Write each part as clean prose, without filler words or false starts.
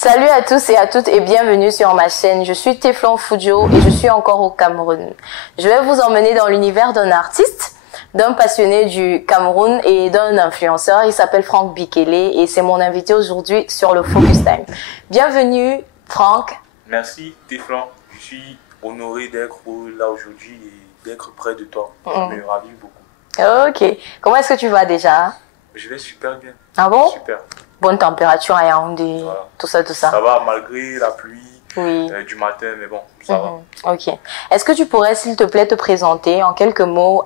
Salut à tous et à toutes et bienvenue sur ma chaîne. Je suis Teflon Foudio et je suis encore au Cameroun. Je vais vous emmener dans l'univers d'un artiste, d'un passionné du Cameroun et d'un influenceur. Il s'appelle Franck Bikele et c'est mon invité aujourd'hui sur le Focus Time. Bienvenue Franck. Merci Teflon. Je suis honoré d'être là aujourd'hui et d'être près de toi. Ça me ravit beaucoup. Ok. Comment est-ce que tu vas déjà? Je vais super bien. Ah bon? Super. Bonne température à Yaoundé, Voilà. tout ça. Ça va malgré la pluie Oui. du matin, mais bon, ça va. Ok. Est-ce que tu pourrais, s'il te plaît, te présenter en quelques mots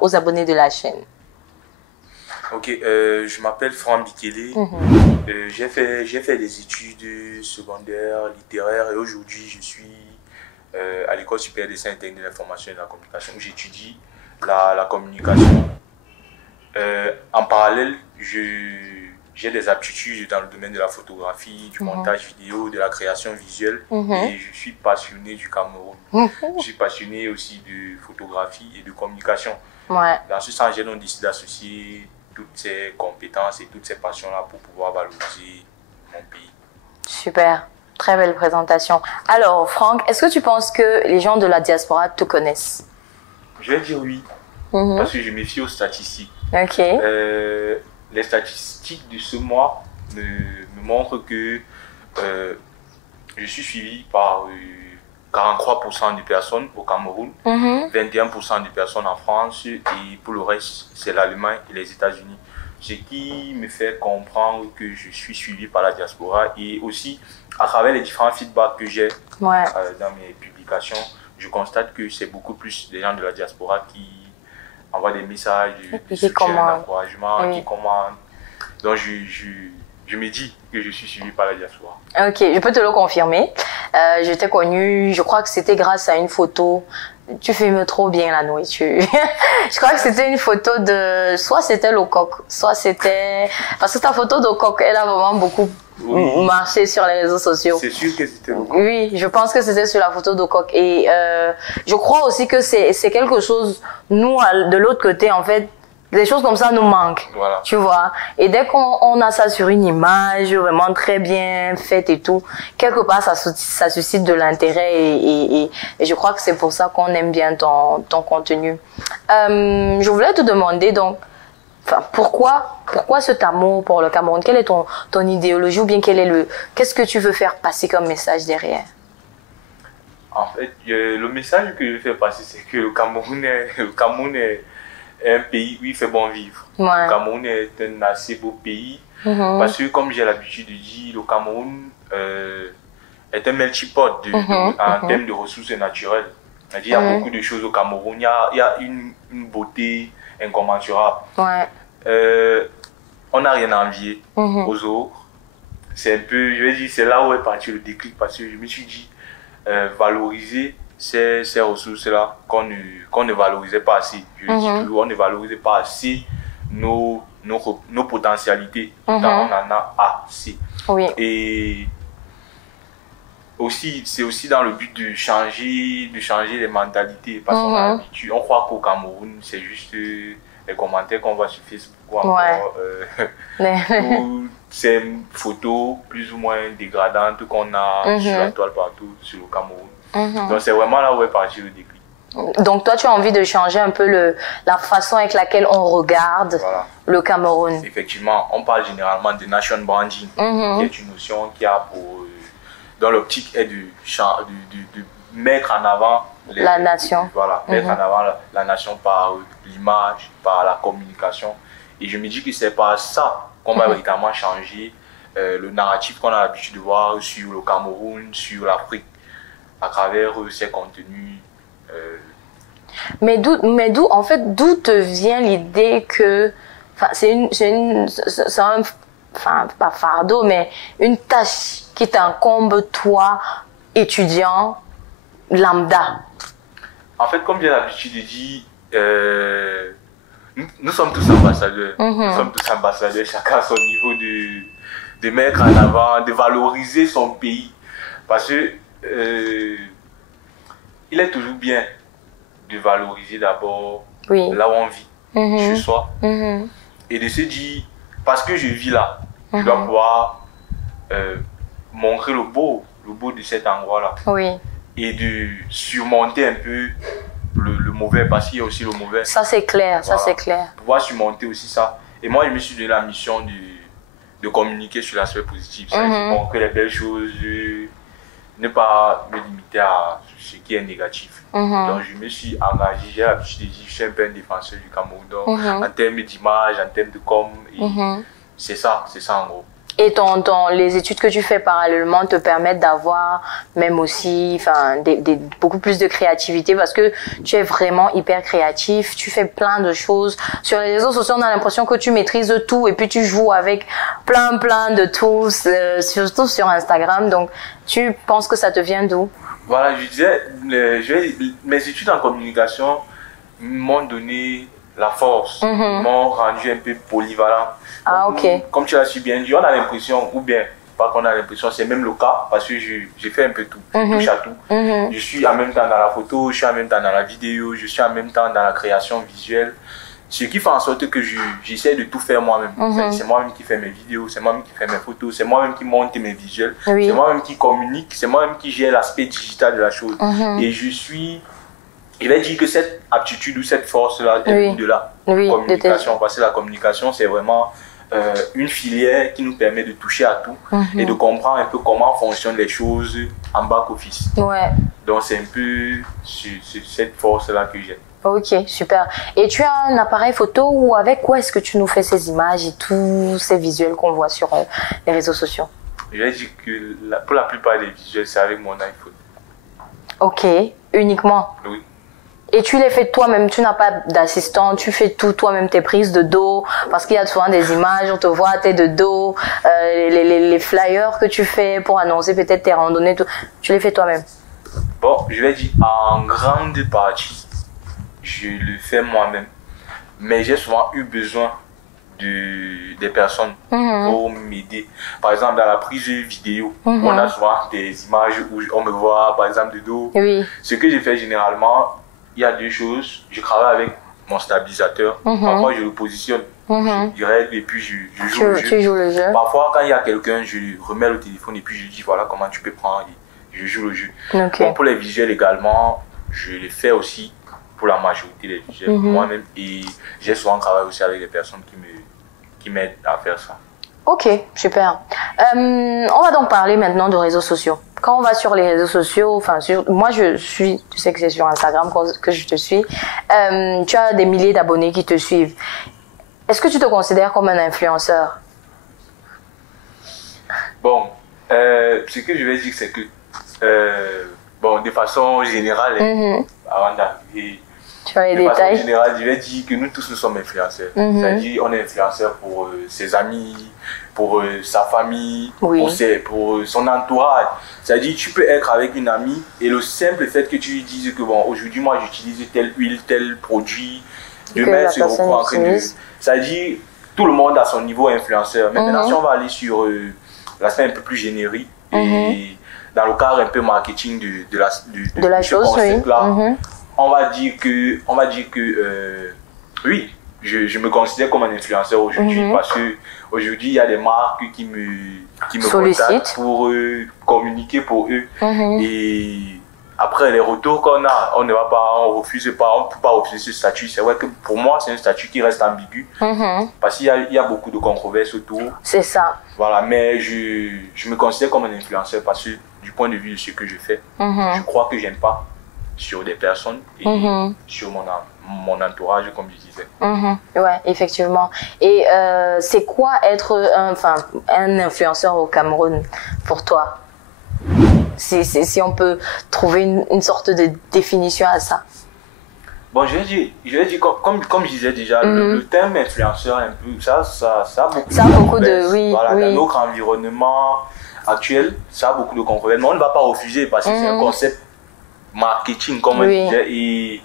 aux abonnés de la chaîne? Ok, je m'appelle Franck Bikele. J'ai fait des études secondaires, littéraires et aujourd'hui je suis à l'École supérieure des sciences techniques de l'information et de la communication où j'étudie la communication. En parallèle, j'ai des aptitudes dans le domaine de la photographie, du montage vidéo, de la création visuelle et je suis passionné du Cameroun. Je suis passionné aussi de photographie et de communication. Ouais. Dans ce sens, j'ai donc décidé d'associer toutes ces compétences et toutes ces passions-là pour pouvoir valoriser mon pays. Super. Très belle présentation. Alors, Franck, est-ce que tu penses que les gens de la diaspora te connaissent? Je vais dire oui, parce que je me fie aux statistiques. Ok. Les statistiques de ce mois me montrent que je suis suivi par 43% de personnes au Cameroun, 21% de personnes en France et pour le reste, c'est l'Allemagne et les États-Unis. Ce qui me fait comprendre que je suis suivi par la diaspora et aussi à travers les différents feedbacks que j'ai dans mes publications, je constate que c'est beaucoup plus des gens de la diaspora qui envoient des messages de soutien, d'encouragement, qui commandent. Donc je me dis que je suis suivi par la diaspora. Ok, je peux te le confirmer. Je t'ai connu, je crois que c'était grâce à une photo. Tu filmes trop bien la nourriture. Je crois que c'était une photo de... Soit c'était le coq, soit c'était... Parce que ta photo de coq, elle a vraiment beaucoup marché sur les réseaux sociaux. C'est sûr que c'était le coq. Oui, je pense que c'était sur la photo de coq. Et je crois aussi que c'est quelque chose... Nous, de l'autre côté, en fait, des choses comme ça nous manquent, voilà. Tu vois. Et dès qu'on a ça sur une image vraiment très bien faite et tout, quelque part ça suscite de l'intérêt et je crois que c'est pour ça qu'on aime bien ton contenu. Je voulais te demander donc, pourquoi cet amour pour le Cameroun? Quelle est ton idéologie ou bien qu'est-ce que tu veux faire passer comme message derrière? En fait, le message que je veux faire passer, c'est que le Cameroun est un pays où il fait bon vivre. Le Cameroun est un assez beau pays parce que, comme j'ai l'habitude de dire, le Cameroun est un melting pot en termes de ressources naturelles. C'est-à-dire, il y a beaucoup de choses au Cameroun. Il y a une beauté incommensurable. On n'a rien à envier aux autres. C'est un peu, je vais dire, c'est là où est parti le déclic parce que je me suis dit, valoriser ces ressources-là qu'on ne valorisait pas assez. Je dis toujours, on ne valorisait pas assez nos potentialités. Pourtant, on en a assez. Oui. Et aussi, c'est aussi dans le but de changer les mentalités. Parce qu'on a l'habitude, on croit qu'au Cameroun, c'est juste les commentaires qu'on voit sur Facebook ou encore toutes ces photos plus ou moins dégradantes qu'on a sur la toile partout sur le Cameroun. Donc c'est vraiment là où est parti le déclic. Donc toi tu as envie de changer un peu la façon avec laquelle on regarde le Cameroun. Effectivement, on parle généralement de nation branding, qui est une notion qui a dans l'optique est de mettre en avant la nation. Mettre en avant la nation par l'image, par la communication. Et je me dis que c'est par ça qu'on va véritablement changer le narratif qu'on a l'habitude de voir sur le Cameroun, sur l'Afrique, à travers ces contenus. Mais d'où te vient l'idée que, c'est pas fardeau, mais une tâche qui t'incombe toi, étudiant lambda? En fait, comme j'ai l'habitude de dire, nous sommes tous ambassadeurs. Nous sommes tous ambassadeurs, chacun à son niveau de mettre en avant, de valoriser son pays. Parce que il est toujours bien de valoriser d'abord là où on vit, chez soi. Et de se dire, parce que je vis là, je dois pouvoir montrer le beau de cet endroit-là. Oui. Et de surmonter un peu le mauvais, parce qu'il y a aussi le mauvais. Ça, c'est clair, Voilà. ça, c'est clair. Pouvoir surmonter aussi ça. Et moi, je me suis donné la mission de communiquer sur l'aspect positif. Ça veut dire montrer les belles choses, ne pas me limiter à ce qui est négatif. Donc, je me suis engagé, j'ai l'habitude de dire, je suis un peu un défenseur du Cameroun. Donc, en termes d'image, en termes de com, c'est ça en gros. Et les études que tu fais parallèlement te permettent d'avoir même aussi beaucoup plus de créativité parce que tu es vraiment hyper créatif, tu fais plein de choses. Sur les réseaux sociaux, on a l'impression que tu maîtrises tout et puis tu joues avec plein de tools, surtout sur Instagram. Donc, tu penses que ça te vient d'où? Voilà, je disais, mes études en communication m'ont donné la force, m'ont rendu un peu polyvalent. Ah, ok. Comme tu l'as su bien dit, on a l'impression, ou bien pas qu'on a l'impression, c'est même le cas, parce que j'ai fait un peu tout, je touche à tout. Je suis en même temps dans la photo, je suis en même temps dans la vidéo, je suis en même temps dans la création visuelle. Ce qui fait en sorte que j'essaie de tout faire moi-même. C'est moi-même qui fais mes vidéos, c'est moi-même qui fais mes photos, c'est moi-même qui monte mes visuels, c'est moi-même qui communique, c'est moi-même qui gère l'aspect digital de la chose. Et je vais dire que cette aptitude ou cette force-là, elle vient de la communication. Parce que la communication, c'est vraiment une filière qui nous permet de toucher à tout et de comprendre un peu comment fonctionnent les choses en back-office. Ouais. Donc, c'est un peu cette force-là que j'ai. Ok, super. Et tu as un appareil photo ou avec quoi est-ce que tu nous fais ces images et tous ces visuels qu'on voit sur les réseaux sociaux? Je vais dire que pour la plupart des visuels, c'est avec mon iPhone. Ok, uniquement? Oui. Et tu les fais toi-même, tu n'as pas d'assistant, tu fais tout toi-même, tes prises de dos, parce qu'il y a souvent des images, on te voit, t'es de dos, les flyers que tu fais pour annoncer peut-être tes randonnées, tout, tu les fais toi-même? Bon, je vais dire en grande partie, je le fais moi-même, mais j'ai souvent eu besoin des personnes pour m'aider. Par exemple, dans la prise vidéo, on a souvent des images où on me voit, par exemple, de dos. Oui. Ce que je fais généralement, il y a deux choses. Je travaille avec mon stabilisateur. Parfois, je le positionne. Je règle et puis je joue le jeu. Tu joues le jeu. Parfois, quand il y a quelqu'un, je remets le téléphone et puis je dis voilà comment tu peux prendre et je joue le jeu. Okay. Bon, pour les visuels également, je les fais aussi pour la majorité des visuels moi-même. Et j'ai souvent travaillé aussi avec des personnes qui m'aident à faire ça. Ok, super. On va donc parler maintenant de réseaux sociaux. Quand on va sur les réseaux sociaux, moi tu sais que c'est sur Instagram que je te suis, tu as des milliers d'abonnés qui te suivent. Est-ce que tu te considères comme un influenceur? Bon, ce que je vais dire, c'est que, de façon générale, avant d'arriver, tu as les détails. Général, je vais dire que nous tous nous sommes influenceurs. C'est-à-dire on est influenceur pour ses amis, pour sa famille, pour son entourage. C'est-à-dire tu peux être avec une amie et le simple fait que tu lui dises que bon, aujourd'hui moi j'utilise telle huile, tel produit, demain se retrouve en train de... C'est-à-dire tout le monde a son niveau influenceur. Mais maintenant si on va aller sur l'aspect un peu plus générique et dans le cadre un peu marketing de la chose, concept-là, on va dire que oui, je me considère comme un influenceur aujourd'hui parce que aujourd'hui il y a des marques qui me contactent pour communiquer pour eux et après les retours qu'on a, on refuse pas, on ne peut pas refuser ce statut. C'est vrai que pour moi c'est un statut qui reste ambigu parce qu'il y a beaucoup de controverses autour. C'est ça. Voilà, mais je me considère comme un influenceur parce que du point de vue de ce que je fais, je crois que j'aime pas sur des personnes et sur mon entourage, comme je disais. Ouais, effectivement. Et c'est quoi être un influenceur au Cameroun pour toi? Si on peut trouver une sorte de définition à ça. Bon, je vais dire comme je disais déjà, le terme influenceur, un peu, ça a beaucoup de oui, voilà, dans notre environnement actuel, ça a beaucoup de controverses. Mais on ne va pas refuser parce que c'est un concept marketing, comme on disait. Et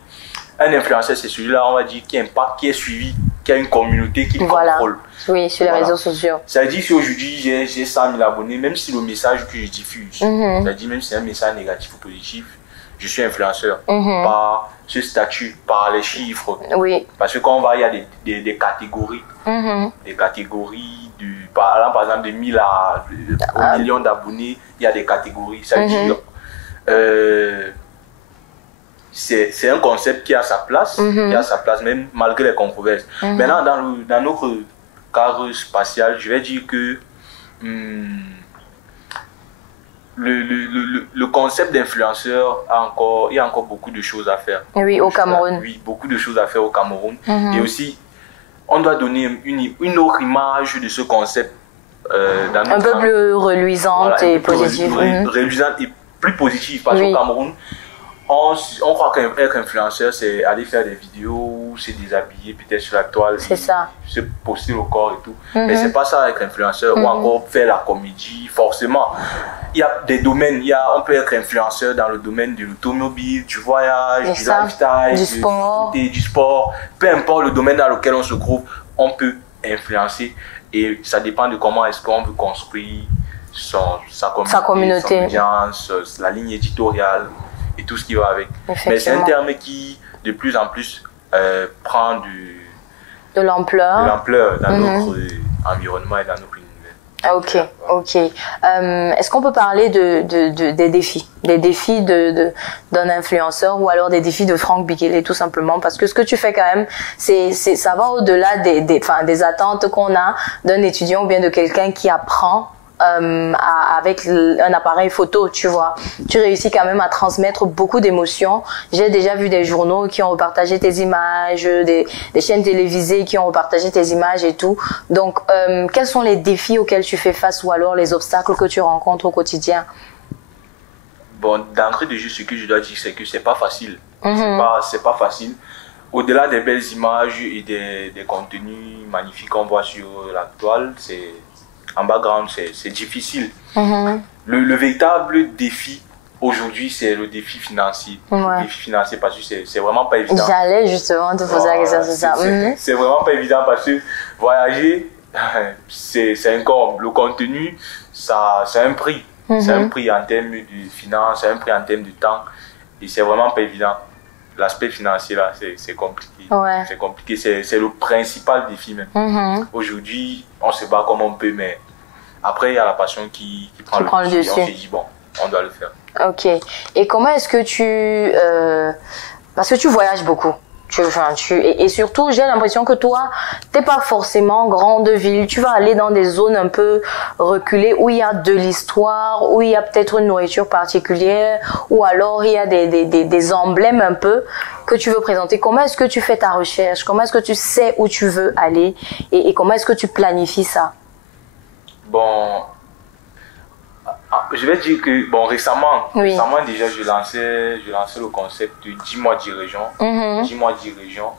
un influenceur, c'est celui-là, on va dire, qui impacte, qui est suivi, qui a une communauté qui contrôle. Oui, sur les réseaux sociaux. Ça veut dire si aujourd'hui j'ai 100 000 abonnés, même si le message que je diffuse, c'est-à-dire même si c'est un message négatif ou positif, je suis influenceur, par ce statut, par les chiffres. Oui. Parce que quand on va, il y a des catégories. Des catégories, par exemple, de 1000 au million d'abonnés, il y a des catégories. Ça veut dire, c'est un concept qui a sa place, même malgré les controverses. Maintenant, dans notre cadre spatial, je vais dire que le concept d'influenceur il y a encore beaucoup de choses à faire. Oui, au Cameroun. Oui, beaucoup de choses à faire au Cameroun. Et aussi, on doit donner une autre image de ce concept. Un peu plus reluisante et positive. Reluisante et plus positive, parce qu'au Cameroun, on croit qu'être influenceur, c'est aller faire des vidéos, se déshabiller peut-être sur la toile, se poster au corps et tout. Mais c'est pas ça être influenceur, ou encore faire la comédie. Forcément, il y a des domaines, on peut être influenceur dans le domaine de l'automobile, du voyage, du lifestyle, du sport. Peu importe le domaine dans lequel on se trouve, on peut influencer. Et ça dépend de comment est-ce qu'on veut construire sa communauté, son audience, la ligne éditoriale et tout ce qui va avec. Mais c'est un terme qui, de plus en plus, prend de l'ampleur dans notre environnement et dans notre univers. Ok. Est-ce qu'on peut parler des défis? Des défis d'un influenceur ou alors des défis de Franck Bikele, tout simplement? Parce que ce que tu fais quand même, ça va au-delà des attentes qu'on a d'un étudiant ou bien de quelqu'un qui apprend avec un appareil photo, tu vois. Tu réussis quand même à transmettre beaucoup d'émotions. J'ai déjà vu des journaux qui ont repartagé tes images, des chaînes télévisées qui ont repartagé tes images et tout. Donc, quels sont les défis auxquels tu fais face ou alors les obstacles que tu rencontres au quotidien? Bon, d'entrée de jeu, ce que je dois dire, c'est que c'est pas facile. C'est pas facile. Au-delà des belles images et des contenus magnifiques qu'on voit sur la toile, en background, c'est difficile. Le véritable défi aujourd'hui, c'est le défi financier. Le défi financier, parce que c'est vraiment pas évident. J'allais justement te poser la question sur ça. C'est vraiment pas évident parce que voyager, c'est un corps. Le contenu, c'est un prix. C'est un prix en termes de finances, c'est un prix en termes de temps. Et c'est vraiment pas évident. L'aspect financier, là, c'est compliqué. C'est compliqué, c'est le principal défi même. Aujourd'hui, on se bat comme on peut, mais après, il y a la passion qui prend le dessus. On se dit, bon, on doit le faire. Ok. Et comment est-ce que parce que tu voyages beaucoup. Et surtout, j'ai l'impression que toi, t'es pas forcément grande ville. Tu vas aller dans des zones un peu reculées où il y a de l'histoire, où il y a peut-être une nourriture particulière, ou alors il y a des emblèmes un peu que tu veux présenter. Comment est-ce que tu fais ta recherche? Comment est-ce que tu sais où tu veux aller? Et comment est-ce que tu planifies ça? Bon, je vais dire que récemment déjà, je lançais le concept de 10 mois dirigeants. 10 mois dirigeants,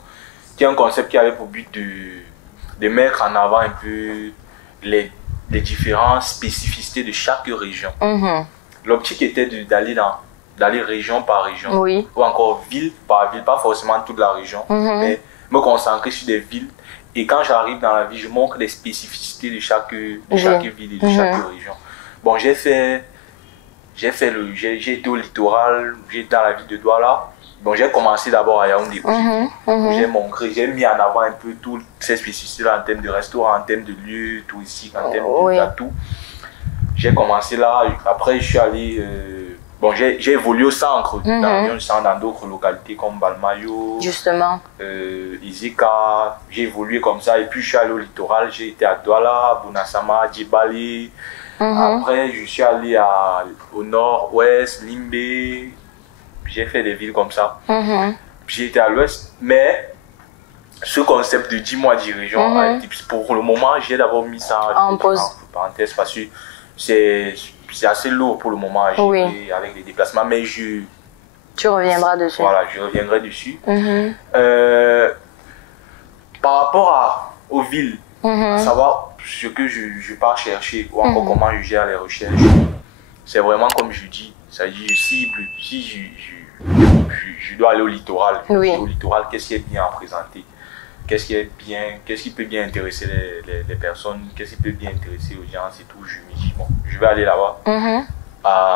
qui est un concept qui avait pour but de mettre en avant un peu les différentes spécificités de chaque région. L'optique était d'aller région par région, ou encore ville par ville, pas forcément toute la région, mais me concentrer sur des villes. Et quand j'arrive dans la ville, je montre les spécificités de chaque ville et de chaque région. Bon, j'ai été au littoral, j'ai été dans la ville de Douala. Bon, j'ai commencé d'abord à Yaoundé. J'ai mis en avant un peu toutes ces spécificités en termes de restaurants, en termes de lieux touristiques, en termes de tout. J'ai commencé là, après je suis allé, j'ai évolué au centre, dans d'autres localités comme Balmayo, Izeka, j'ai évolué comme ça, et puis je suis allé au littoral, j'ai été à Douala, Bonassama, Djibali. Après, je suis allé au nord-ouest, Limbé. J'ai fait des villes comme ça. J'ai été à l'ouest. Mais ce concept de 10 mois dirigeant, pour le moment, j'ai d'abord mis ça en pause. Parenthèse, parce que c'est assez lourd pour le moment à gérer avec les déplacements. Mais tu reviendras dessus. Voilà, je reviendrai dessus. Par rapport aux villes, à savoir ce que je pars chercher ou encore comment je gère les recherches, c'est vraiment comme je dis, ça dit je cible, si je dois aller au littoral, au littoral, qu'est-ce qui est bien à présenter, qu'est-ce qui peut bien intéresser les personnes, qu'est-ce qui peut bien intéresser l'audience et tout. Je me dis bon, je vais aller là-bas,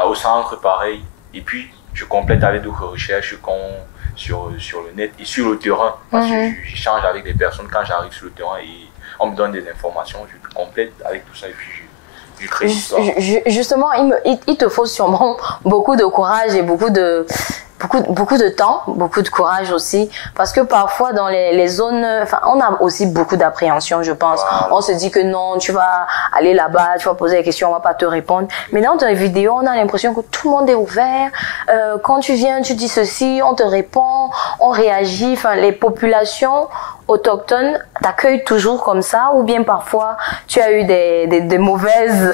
au centre pareil, et puis je complète avec d'autres recherches sur le net et sur le terrain. Parce que j'échange avec des personnes quand j'arrive sur le terrain et on me donne des informations, je complète avec tout ça et puis je crée l'histoire. Justement, il te faut sûrement beaucoup de courage et beaucoup de temps, beaucoup de courage aussi, parce que parfois dans les zones, enfin, on a aussi beaucoup d'appréhension, je pense. Wow. On se dit que non, tu vas aller là-bas, tu vas poser des questions, on va pas te répondre. Mais dans tes vidéos, on a l'impression que tout le monde est ouvert. Quand tu viens, tu dis ceci, on te répond, on réagit. Enfin, les populations autochtones t'accueillent toujours comme ça, ou bien parfois tu as eu des mauvaises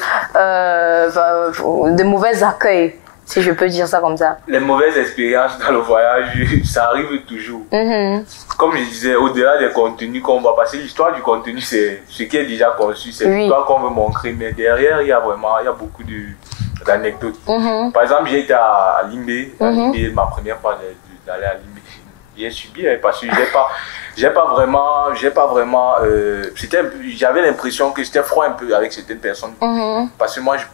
accueils, si je peux dire ça comme ça. Les mauvaises expériences dans le voyage, ça arrive toujours. Comme je disais, au-delà des contenus qu'on va passer, l'histoire du contenu, c'est ce qui est déjà conçu, c'est l'histoire qu'on veut montrer, mais derrière, il y a beaucoup d'anecdotes. Par exemple, j'ai été à Limbe, ma première fois d'aller à Limbe. J'ai subi, parce que j'avais l'impression que c'était froid un peu avec certaines personnes, parce que moi je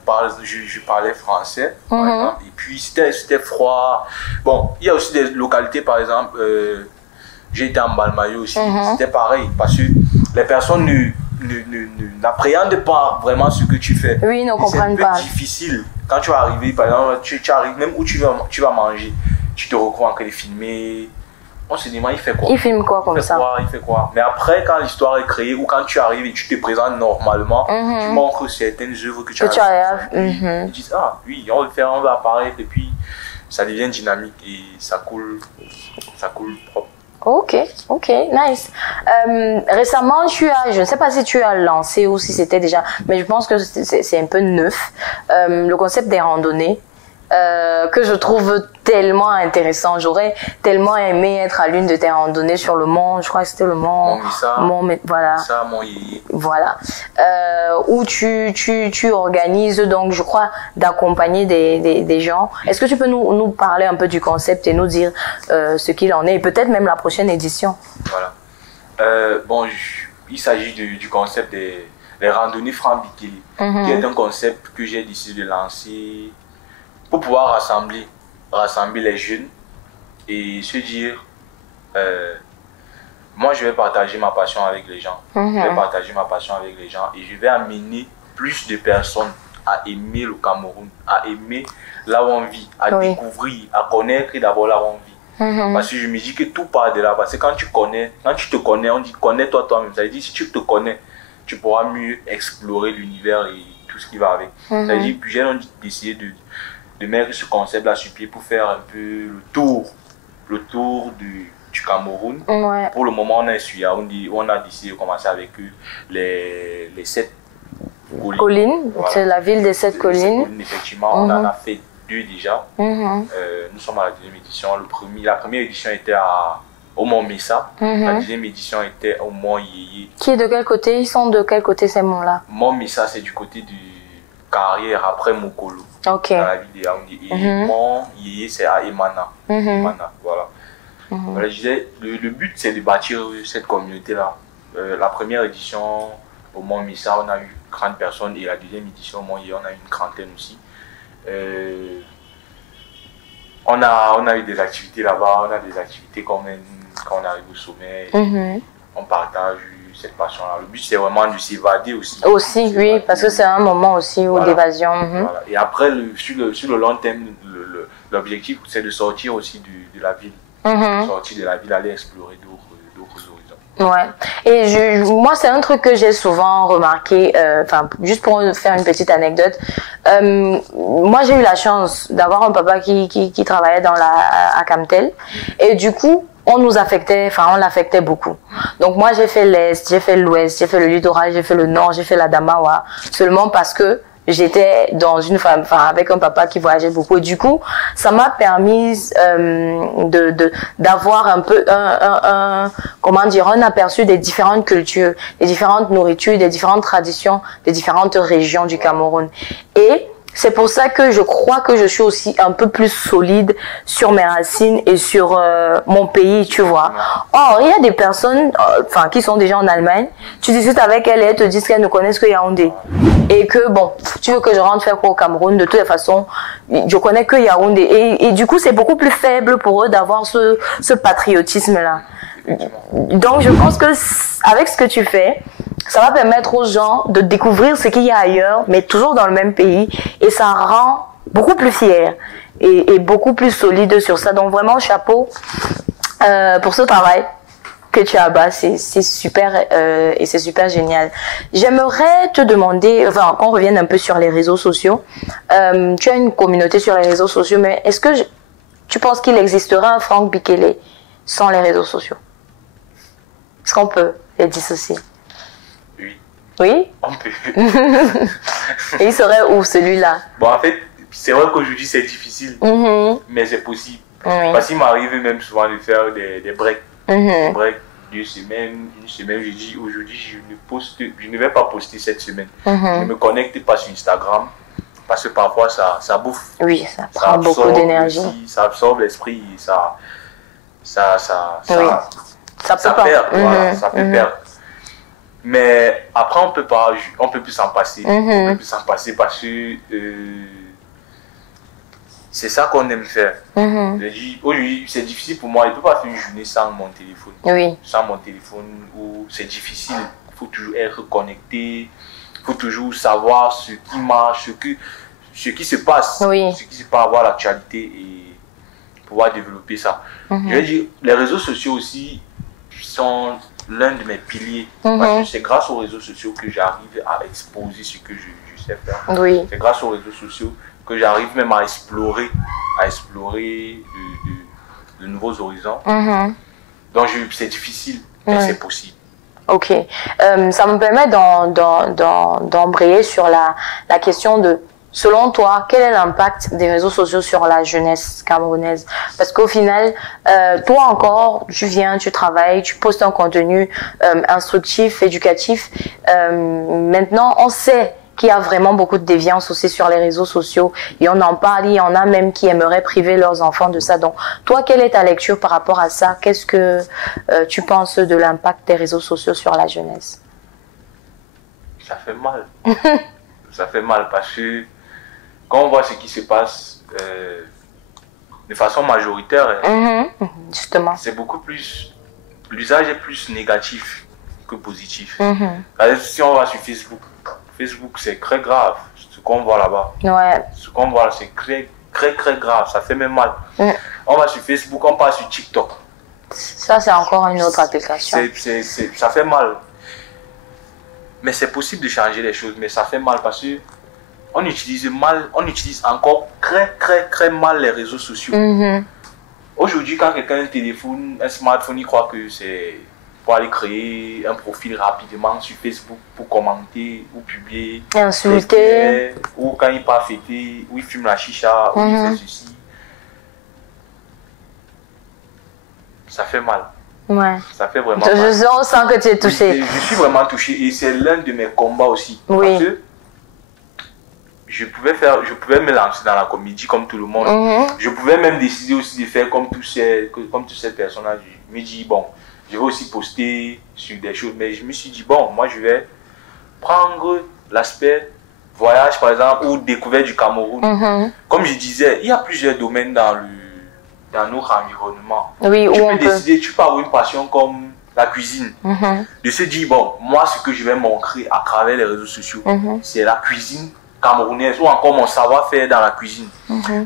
parlais français, par exemple, et puis c'était froid. Bon, il y a aussi des localités, par exemple, j'ai été en Balmayo aussi, c'était pareil, parce que les personnes n'appréhendent pas vraiment ce que tu fais. Oui, ne comprennent pas. C'est un peu difficile quand tu vas arriver, par exemple, tu arrives même où tu vas manger, tu te retrouves en train de filmer. On se demande, il fait quoi? Il filme quoi comme ça? Il fait quoi? Mais après, quand l'histoire est créée ou quand tu arrives et tu te présentes normalement, tu montres certaines œuvres que tu as. Ils disent, ah oui, on va le faire, on va apparaître, et puis ça devient dynamique et ça coule propre. Ok, nice. Récemment, je ne sais pas si tu as lancé ou si c'était déjà, mais je pense que c'est un peu neuf, le concept des randonnées. Que je trouve tellement intéressant. J'aurais tellement aimé être à l'une de tes randonnées sur le mont, je crois que c'était le mont voilà. Mont Yéyé. Voilà. Où tu organises, donc je crois, d'accompagner des gens. Est-ce que tu peux nous parler un peu du concept et nous dire ce qu'il en est, et peut-être même la prochaine édition? Voilà. Il s'agit du concept des randonnées Franc Bikili, qui est un concept que j'ai décidé de lancer pour pouvoir rassembler les jeunes et se dire, moi je vais partager ma passion avec les gens, je vais partager ma passion avec les gens et je vais amener plus de personnes à aimer le Cameroun, à aimer là où on vit, à découvrir, à connaître d'abord là où on vit. Parce que je me dis que tout part de là, parce que quand tu te connais, on dit connais-toi toi-même, ça veut dire si tu te connais, tu pourras mieux explorer l'univers et tout ce qui va avec. Ça veut dire que j'ai décidé de mettre ce concept-là sur pied pour faire un peu le tour du Cameroun. Pour le moment, on est sur Yaoundé, on a décidé de commencer avec les 7 collines. Voilà. C'est la ville des 7 collines. Effectivement, on en a fait 2 déjà. Nous sommes à la deuxième édition. La première édition était au Mont Messa. La deuxième édition était au Mont Yéyé. Qui est de quel côté? Ils sont de quel côté ces monts-là? Mont Messa, c'est du côté du Carrière après Mokolo. Dans la ville de Yaoundé. Et Mont Yéyé, c'est à Emana. Voilà. Voilà, je disais, le but, c'est de bâtir cette communauté-là. La première édition au Mont Messa, on a eu 30 personnes, et la deuxième édition au Mont Yéyé, on a eu une trentaine aussi. On a eu des activités là-bas, on a des activités quand on arrive au sommet, on partage cette passion-là. Le but, c'est vraiment de s'évader aussi. Oui, parce que c'est un moment aussi d'évasion. Voilà. Et après, sur le long terme, l'objectif, c'est de sortir aussi de la ville. Sortir de la ville, aller explorer d'autres horizons. Ouais. Et moi, c'est un truc que j'ai souvent remarqué, juste pour faire une petite anecdote. Moi, j'ai eu la chance d'avoir un papa qui travaillait à Camtel. Et du coup, on l'affectait beaucoup. Donc moi, j'ai fait l'Est, j'ai fait l'Ouest, j'ai fait le littoral, j'ai fait le Nord, j'ai fait la Damawa, seulement parce que j'étais dans une avec un papa qui voyageait beaucoup. Et du coup, ça m'a permis d'avoir un peu un aperçu des différentes cultures, des différentes nourritures, des différentes traditions, des différentes régions du Cameroun. Et C'est pour ça que je crois que je suis aussi un peu plus solide sur mes racines et sur mon pays, tu vois. Or, il y a des personnes qui sont déjà en Allemagne, tu discutes avec elles et elles te disent qu'elles ne connaissent que Yaoundé. Et que, bon, tu veux que je rentre faire quoi au Cameroun, de toutes les façons, je connais que Yaoundé. Et du coup, c'est beaucoup plus faible pour eux d'avoir ce patriotisme-là. Donc, je pense que avec ce que tu fais, ça va permettre aux gens de découvrir ce qu'il y a ailleurs, mais toujours dans le même pays. Et ça rend beaucoup plus fiers et beaucoup plus solide sur ça. Donc, vraiment, chapeau pour ce travail que tu as bas. C'est super et c'est super génial. J'aimerais te demander, qu'on revienne un peu sur les réseaux sociaux. Tu as une communauté sur les réseaux sociaux, mais est-ce que tu penses qu'il existera un Franck Bikele sans les réseaux sociaux? Est-ce qu'on peut les dissocier? Oui. Oui? On peut. Et il serait où celui-là? Bon, en fait, c'est vrai qu'aujourd'hui c'est difficile, mais c'est possible. Oui. Parce qu'il m'arrive même souvent de faire des breaks. Des breaks une semaine, je dis aujourd'hui je ne vais pas poster cette semaine. Je ne me connecte pas sur Instagram parce que parfois ça bouffe. Oui, ça prend beaucoup d'énergie. Ça absorbe l'esprit, ça perd. Voilà, ça peut perdre. Mais après, on peut plus s'en passer. On peut plus s'en passer parce que c'est ça qu'on aime faire. Aujourd'hui, c'est difficile pour moi. Je ne peux pas faire une journée sans mon téléphone. Oui. Sans mon téléphone, c'est difficile. Il faut toujours être connecté. Il faut toujours savoir ce qui marche, ce qui se passe. Oui. Ce qui se passe, avoir l'actualité et pouvoir développer ça. Je veux dire, les réseaux sociaux aussi sont l'un de mes piliers. Parce que c'est grâce aux réseaux sociaux que j'arrive à exposer ce que je sais faire. Oui. C'est grâce aux réseaux sociaux que j'arrive même à explorer de nouveaux horizons. Donc c'est difficile, mais c'est possible. Ok. Ça me permet d'embrayer sur la question de, selon toi, quel est l'impact des réseaux sociaux sur la jeunesse camerounaise? Parce qu'au final, toi encore, tu viens, tu travailles, tu postes un contenu instructif, éducatif. Maintenant, on sait qu'il y a vraiment beaucoup de déviance aussi sur les réseaux sociaux. Et on en parle, il y en a même qui aimeraient priver leurs enfants de ça. Donc, toi, quelle est ta lecture par rapport à ça? Qu'est-ce que tu penses de l'impact des réseaux sociaux sur la jeunesse? Ça fait mal. Ça fait mal parce que quand on voit ce qui se passe de façon majoritaire, justement, c'est beaucoup plus... L'usage est plus négatif que positif. Si on va sur Facebook, c'est très grave, ce qu'on voit là-bas. Ouais. Ce qu'on voit là, c'est très, très, très grave, ça fait même mal. On va sur Facebook, on passe sur TikTok. Ça, c'est encore une autre application. Ça fait mal. Mais c'est possible de changer les choses, mais ça fait mal parce que on utilise encore très, très, très mal les réseaux sociaux. Aujourd'hui, quand quelqu'un a un téléphone, un smartphone, il croit que c'est pour aller créer un profil rapidement sur Facebook pour commenter ou publier, insulter, ou quand il part fêter, ou il fume la chicha, ou il fait ceci. Ça fait mal. Ouais. Ça fait vraiment mal. Je sens que tu es touché. Je suis vraiment touché et c'est l'un de mes combats aussi. Oui. Parce que je pouvais me lancer dans la comédie comme tout le monde. Je pouvais même décider aussi de faire comme toutes ces personnages. Je me dis, bon, je vais aussi poster sur des choses. Mais je me suis dit, bon, moi je vais prendre l'aspect voyage par exemple ou découverte du Cameroun. Comme je disais, il y a plusieurs domaines dans notre environnement. Oui, tu peux décider, tu peux avoir une passion comme la cuisine. De se dire, bon, moi ce que je vais montrer à travers les réseaux sociaux, c'est la cuisine camerounaise ou encore mon savoir-faire dans la cuisine.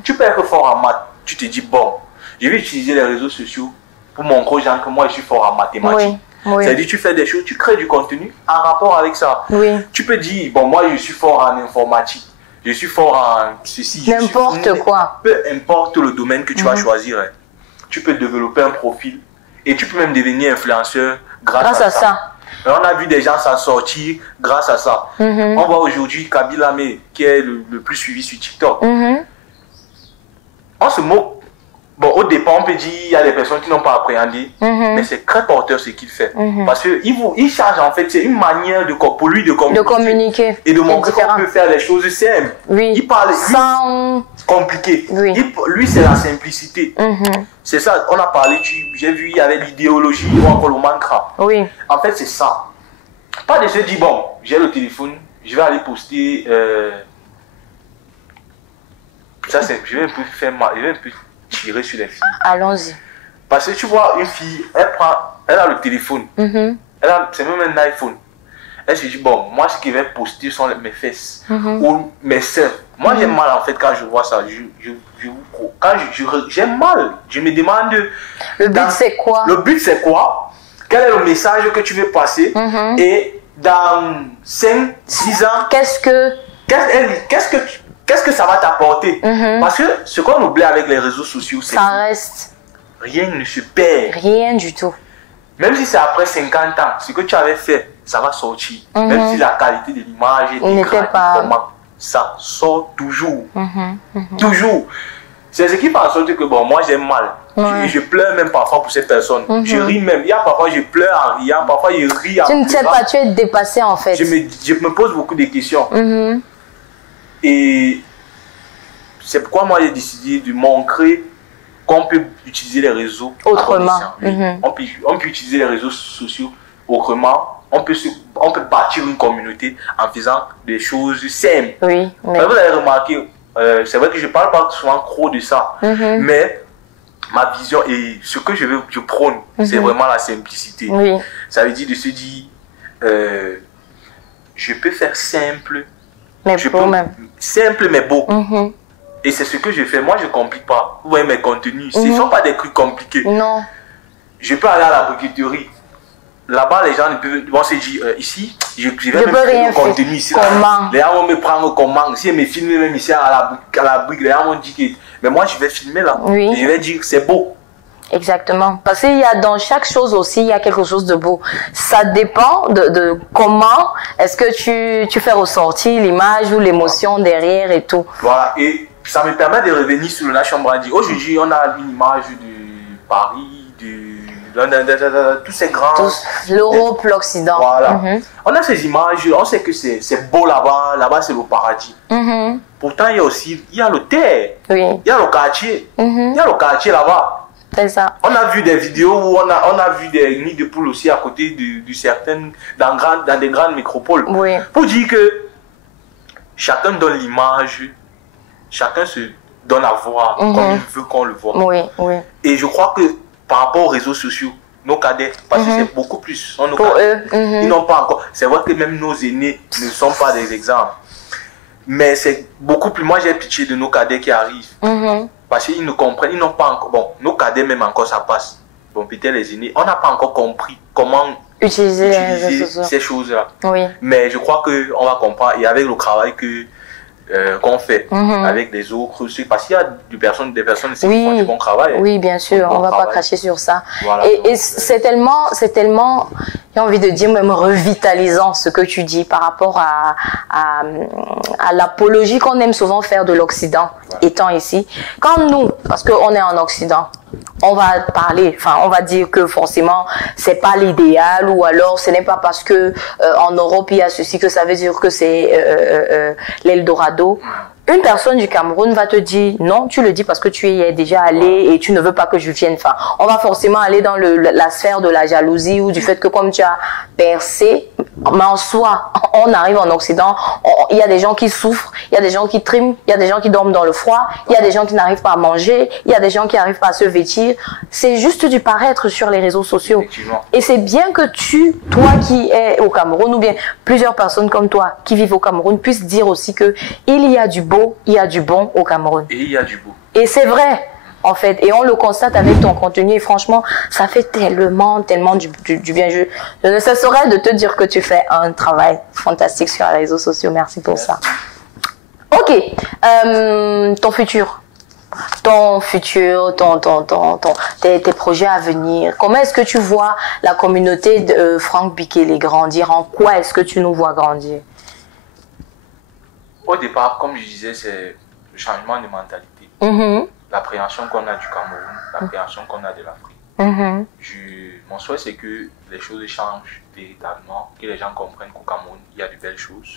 Tu peux être fort en maths, tu te dis, bon, je vais utiliser les réseaux sociaux pour montrer aux gens que moi je suis fort en mathématiques. C'est-à-dire tu fais des choses, tu crées du contenu en rapport avec ça. Tu peux dire, bon, moi je suis fort en informatique, je suis fort en ceci. N'importe quoi. Peu importe le domaine que tu vas choisir, tu peux développer un profil et tu peux même devenir influenceur grâce à ça. Et on a vu des gens s'en sortir grâce à ça. On voit aujourd'hui Kabila Lamé qui est le plus suivi sur TikTok. On se moque bon, au départ, on peut dire il y a des personnes qui n'ont pas appréhendé, mais c'est très porteur ce qu'il fait. Parce qu'il charge, en fait, c'est une manière pour lui de communiquer. Et de montrer qu'on peut faire les choses simples. Oui. Il parle sans compliqué. Oui. Lui, c'est la simplicité. C'est ça, on a parlé, j'ai vu, il y avait l'idéologie ou encore le mantra. Oui. En fait, c'est ça. Pas de se dire, bon, j'ai le téléphone, je vais aller poster. Ça, je vais un peu faire mal, je vais un peu tirer sur les filles. Allons-y. Parce que tu vois, une fille, elle a le téléphone. C'est même un iPhone. Elle se dit, bon, moi, ce que je vais poster sont mes fesses ou mes seins. Moi, j'ai mal en fait quand je vois ça. Quand j'ai mal, je me demande. Le but, c'est quoi? Le but, c'est quoi? Quel est le message que tu veux passer? Et dans 5, 6 ans, qu'est-ce que ça va t'apporter? Parce que ce qu'on oublie avec les réseaux sociaux, c'est ça reste. Rien ne se perd. Rien du tout. Même si c'est après 50 ans, ce que tu avais fait, ça va sortir. Même si la qualité de l'image n'était pas. Comment, ça sort toujours. Toujours. C'est ce qui fait en sorte que bon, moi j'aime mal. Je pleure même parfois pour cette personne. Je ris même. Il y a parfois je pleure en riant, parfois je ris en Tu ne sais pas, tu es dépassé en fait. Je me pose beaucoup de questions. Et c'est pourquoi moi j'ai décidé de montrer qu'on peut utiliser les réseaux autrement. On peut utiliser les réseaux sociaux autrement. On peut bâtir une communauté en faisant des choses simples. Oui. Vous avez remarqué, c'est vrai que je ne parle pas souvent trop de ça, mais ma vision et ce que je prône, c'est vraiment la simplicité. Oui. Ça veut dire de se dire, je peux faire simple, simple mais beau. Et c'est ce que je fais. Moi, je ne complique pas. Vous voyez mes contenus. Ce ne sont pas des trucs compliqués. Non. Je peux aller à la briqueterie. Là-bas, les gens vont se dire, ici, je vais même faire le contenu ici. Comment? Les gens vont me prendre comment. Si ils me filment même ici à la brique, les gens vont dire que... Mais moi, je vais filmer là. Oui. Et je vais dire que c'est beau. Exactement. Parce qu'il y a dans chaque chose aussi, il y a quelque chose de beau. Ça dépend de comment est-ce que tu fais ressortir l'image ou l'émotion derrière et tout. Voilà. Et ça me permet de revenir sur le Nation Branding. Aujourd'hui, on a une image de Paris, tous ces grands... L'Europe, l'Occident. Voilà. On a ces images, on sait que c'est beau là-bas. Là-bas, c'est le paradis. Pourtant, il y a le terre. Oui. Il y a le quartier. Il y a le quartier là-bas. C'est ça. On a vu des vidéos où on a vu des nids de poules aussi à côté de certaines, dans des grandes métropoles. Oui. Pour dire que chacun donne l'image, chacun se donne à voir comme il veut qu'on le voit. Oui, oui. Et je crois que par rapport aux réseaux sociaux, nos cadets, parce que c'est beaucoup plus. Nos pour cadets, eux. ils n'ont pas encore. C'est vrai que même nos aînés ne sont pas des exemples. Mais c'est beaucoup plus. Moi, j'ai pitié de nos cadets qui arrivent. Parce qu'ils ne comprennent, ils n'ont pas encore. Bon, nos cadets, même encore, ça passe. Bon, peut-être les aînés, on n'a pas encore compris comment utiliser ces choses-là. Oui. Mais je crois qu'on va comprendre. Et avec le travail qu'on fait avec les autres, parce qu'il y a des personnes qui font du bon travail. Oui, bien sûr, on ne va pas cracher sur ça. Voilà, et c'est tellement, j'ai envie de dire même revitalisant ce que tu dis par rapport à l'apologie qu'on aime souvent faire de l'Occident, étant ici. Quand nous, parce qu'on est en Occident, on va parler, enfin on va dire que forcément c'est pas l'idéal, ou alors ce n'est pas parce que en Europe il y a ceci que ça veut dire que c'est l'Eldorado. Une personne du Cameroun va te dire non, tu le dis parce que tu y es déjà allé et tu ne veux pas que je vienne. Enfin, on va forcément aller dans la sphère de la jalousie ou du fait que comme tu as percé, mais en soi, on arrive en Occident, il y a des gens qui souffrent, il y a des gens qui triment, il y a des gens qui dorment dans le froid, il y a des gens qui n'arrivent pas à manger, il y a des gens qui n'arrivent pas à se vêtir. C'est juste du paraître sur les réseaux sociaux. Et c'est bien que toi qui es au Cameroun, ou bien plusieurs personnes comme toi qui vivent au Cameroun, puissent dire aussi que il y a du beau, il y a du bon au Cameroun. Et il y a du beau. Et c'est vrai, en fait. Et on le constate avec ton contenu. Et franchement, ça fait tellement du bien. Je ne cesserai de te dire que tu fais un travail fantastique sur les réseaux sociaux. Merci pour ça. Ok. Ton futur. Tes projets à venir. Comment est-ce que tu vois la communauté de Franck Bikele grandir? En quoi est-ce que tu nous vois grandir? Au départ, comme je disais, c'est le changement de mentalité. l'appréhension qu'on a du Cameroun, l'appréhension qu'on a de l'Afrique. Mon souhait, c'est que les choses changent véritablement, que les gens comprennent qu'au Cameroun, il y a de belles choses.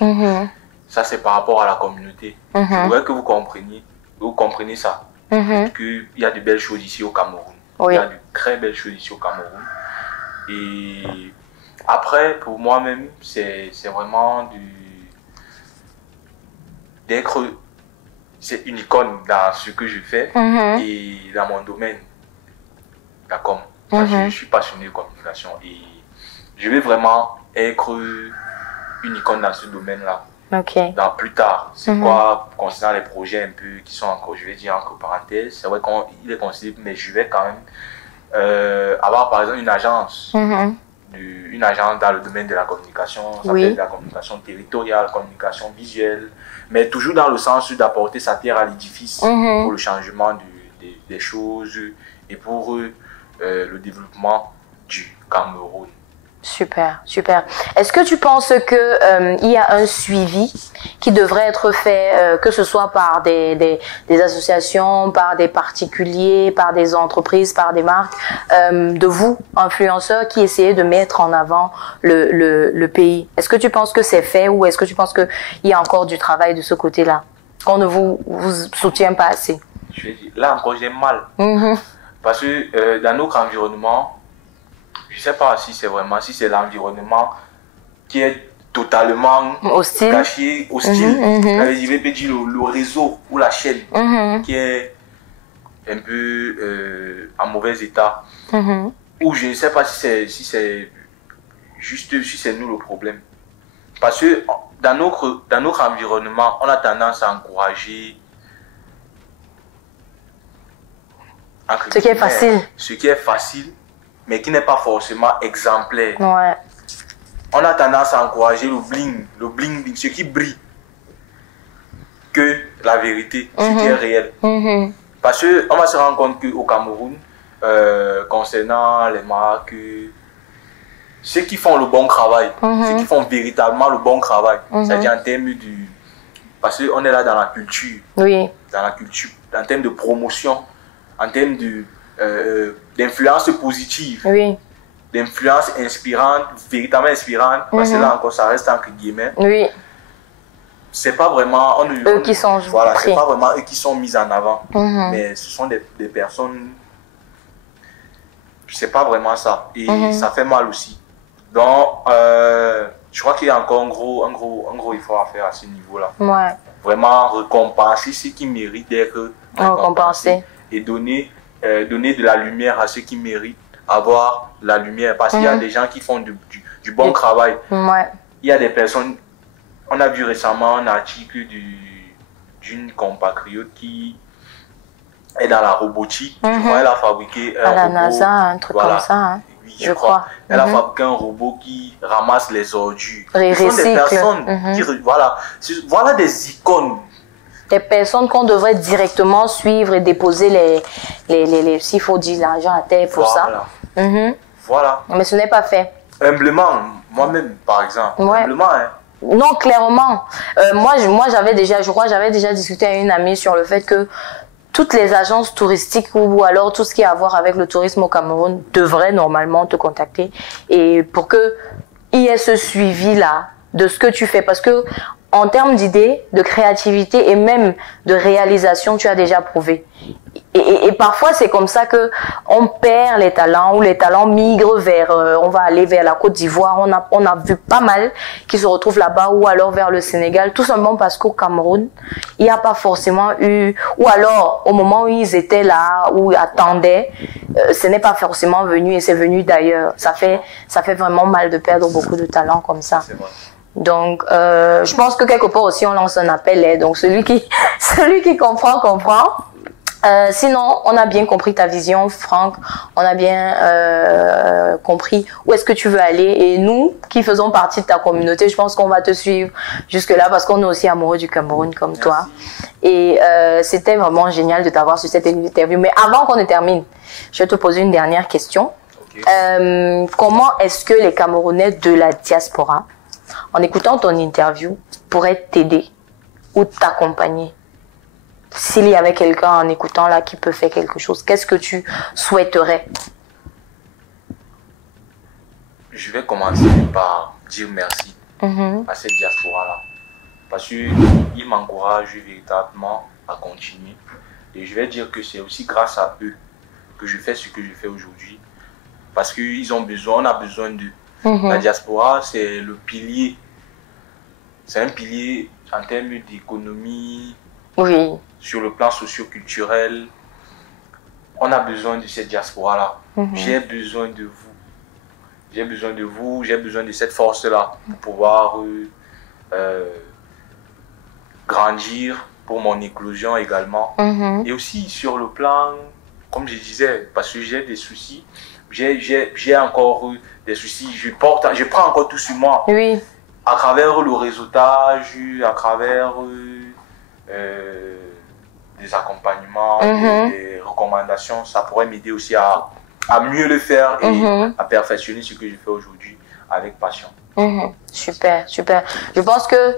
Ça, c'est par rapport à la communauté. Je voudrais que vous compreniez ça, qu'il y a de belles choses ici au Cameroun. Il y a de très belles choses ici au Cameroun. Et après, pour moi-même, c'est vraiment d'être... C'est une icône dans ce que je fais et dans mon domaine, la com. Je suis passionné de communication et je vais vraiment être une icône dans ce domaine-là. Dans plus tard, c'est quoi, concernant les projets un peu qui sont encore, je vais dire entre parenthèses, c'est vrai qu'il est considéré, mais je vais quand même avoir par exemple une agence dans le domaine de la communication, ça peut être la communication territoriale, communication visuelle, mais toujours dans le sens d'apporter sa pierre à l'édifice pour le changement des choses et pour le développement du Cameroun. Super, super. Est-ce que tu penses que il y a un suivi qui devrait être fait, que ce soit par des associations, par des particuliers, par des entreprises, par des marques, de vous, influenceurs, qui essayez de mettre en avant le pays? Est-ce que tu penses que c'est fait ou est-ce que tu penses qu'il y a encore du travail de ce côté-là, qu'on ne vous soutient pas assez? Je vais dire, là encore, j'ai mal. Parce que dans notre environnement, je ne sais pas si c'est l'environnement qui est totalement hostile. Caché, hostile. Je vais dire le réseau ou la chaîne qui est un peu en mauvais état. Ou je ne sais pas si c'est juste si c'est nous le problème. Parce que dans notre environnement, on a tendance à encourager ce qui est facile. Ce qui est facile, mais qui n'est pas forcément exemplaire. On a tendance à encourager le bling, ce qui brille, que la vérité, ce qui est réel. Parce qu'on va se rendre compte qu'au Cameroun, concernant les marques, ceux qui font le bon travail, ceux qui font véritablement le bon travail, c'est-à-dire en termes du... Parce qu'on est là dans la culture, dans la culture, en termes de promotion, en termes d'influence positive, d'influence inspirante, véritablement inspirante, parce que là encore ça reste entre guillemets. C'est pas vraiment eux qui sont c'est pas vraiment eux qui sont mis en avant, mais ce sont des personnes. C'est pas vraiment ça et ça fait mal aussi. Donc je crois qu'il y a encore un gros effort à faire à ce niveau-là. Vraiment récompenser ceux qui méritent d'être récompensés. Et donner de la lumière à ceux qui méritent avoir la lumière. Parce qu'il y a des gens qui font du bon travail. Il y a des personnes, on a vu récemment un article d'une compatriote qui est dans la robotique. Je crois qu'elle a fabriqué un robot. À la robot, NASA, un truc comme ça. Hein. Oui, je crois. Elle a fabriqué un robot qui ramasse les ordures. Ce sont des personnes qui... Voilà des icônes. Des personnes qu'on devrait directement suivre et déposer s'il faut dire, l'argent à terre pour ça. Voilà. Mais ce n'est pas fait. Humblement, moi-même, par exemple. Humblement, hein. Non, clairement. Moi, j'avais déjà discuté avec une amie sur le fait que toutes les agences touristiques ou alors tout ce qui a à voir avec le tourisme au Cameroun devraient normalement te contacter et pour que il y ait ce suivi-là de ce que tu fais. Parce que en termes d'idées, de créativité et même de réalisation, tu as déjà prouvé. Et parfois, c'est comme ça que on perd les talents ou les talents migrent vers, on va aller vers la Côte d'Ivoire. On a vu pas mal qui se retrouvent là-bas ou alors vers le Sénégal, tout simplement parce qu'au Cameroun, il n'y a pas forcément eu, ou alors au moment où ils étaient là, où ils attendaient, ce n'est pas forcément venu et c'est venu d'ailleurs. Ça fait vraiment mal de perdre beaucoup de talents comme ça. C'est vrai. Donc, je pense que quelque part aussi on lance un appel. Donc, celui qui comprend, comprend. Sinon, on a bien compris ta vision, Franck. On a bien compris où est-ce que tu veux aller. Et nous, qui faisons partie de ta communauté, je pense qu'on va te suivre jusque-là parce qu'on est aussi amoureux du Cameroun comme toi. Et c'était vraiment génial de t'avoir sur cette interview. Mais avant qu'on ne termine, je vais te poser une dernière question. Comment est-ce que les Camerounais de la diaspora, en écoutant ton interview, pourraient t'aider ou t'accompagner? s'il y avait quelqu'un en écoutant là qui peut faire quelque chose, qu'est-ce que tu souhaiterais? Je vais commencer par dire merci à cette diaspora-là. Parce qu'ils m'encouragent véritablement à continuer. Et je vais dire que c'est aussi grâce à eux que je fais ce que je fais aujourd'hui. Parce qu'ils ont besoin, on a besoin d'eux. La diaspora, c'est le pilier. C'est un pilier en termes d'économie, sur le plan socio-culturel. On a besoin de cette diaspora-là. J'ai besoin de vous. J'ai besoin de vous, j'ai besoin de cette force-là pour pouvoir grandir, pour mon éclosion également. Et aussi sur le plan, comme je disais, parce que j'ai des soucis, j'ai encore des soucis, je prends encore tout sur moi. Oui. À travers le réseautage, à travers des accompagnements, des recommandations, ça pourrait m'aider aussi à mieux le faire et à perfectionner ce que je fais aujourd'hui avec passion. Super, super. Je pense que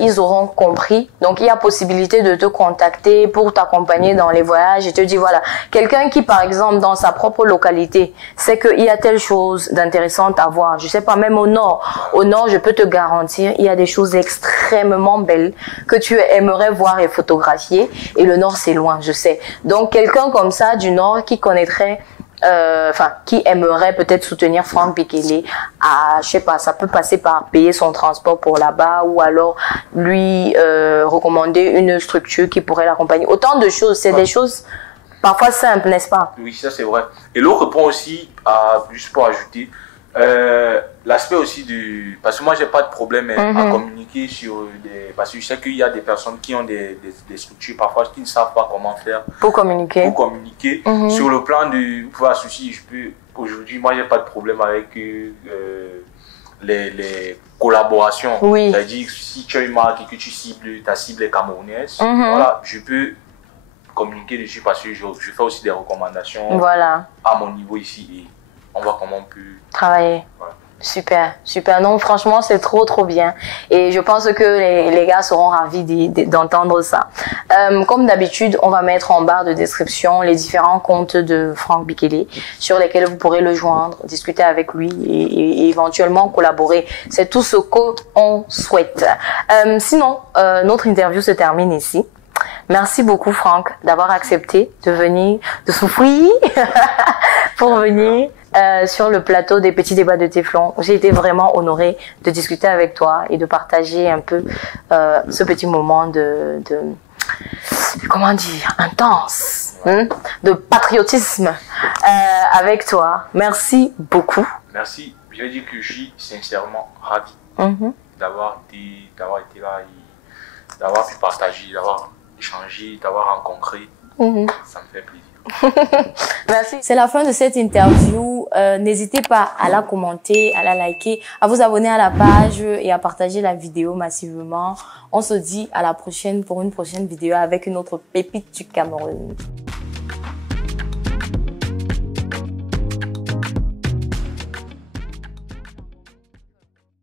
ils auront compris. Donc, il y a possibilité de te contacter pour t'accompagner dans les voyages et te dire, voilà, quelqu'un qui, par exemple, dans sa propre localité, sait qu'il y a telle chose d'intéressante à voir. Je sais pas, même au nord. Au nord, je peux te garantir, il y a des choses extrêmement belles que tu aimerais voir et photographier. Et le nord, c'est loin, je sais. Donc, quelqu'un comme ça du nord qui connaîtrait qui aimerait peut-être soutenir Franck Bikele, je sais pas, ça peut passer par payer son transport pour là-bas ou alors lui recommander une structure qui pourrait l'accompagner. Autant de choses, c'est des choses parfois simples, n'est-ce pas? Oui, ça c'est vrai. Et l'autre point aussi, juste pour ajouter, l'aspect aussi du... Parce que moi, j'ai pas de problème à communiquer sur des... Parce que je sais qu'il y a des personnes qui ont des structures parfois qui ne savent pas comment faire pour communiquer. Sur le plan du... Vous pouvez associer, aujourd'hui, moi, j'ai pas de problème avec les collaborations. Oui. C'est-à-dire, si tu as une marque et que tu cibles, ta cible est camerounaise, voilà, je peux communiquer dessus parce que je fais aussi des recommandations à mon niveau ici et on voit comment on peut travailler. Voilà. Super, super. Non, franchement, c'est trop bien. Et je pense que les gars seront ravis d'entendre ça. Comme d'habitude, on va mettre en barre de description les différents comptes de Franck Bikele sur lesquels vous pourrez le joindre, discuter avec lui et éventuellement collaborer. C'est tout ce qu'on souhaite. Sinon, notre interview se termine ici. Merci beaucoup, Franck, d'avoir accepté de venir, de souffrir pour venir sur le plateau des petits débats de Téflon. J'ai été vraiment honorée de discuter avec toi et de partager un peu ce petit moment de comment dire, intense, de patriotisme avec toi. Merci beaucoup. Merci. Je vais dire que je suis sincèrement ravi d'avoir été là et d'avoir pu partager, d'avoir échanger, d'avoir rencontré, ça me fait plaisir. Merci. C'est la fin de cette interview. N'hésitez pas à la commenter, à la liker, à vous abonner à la page et à partager la vidéo massivement. On se dit à la prochaine pour une prochaine vidéo avec une autre pépite du Cameroun.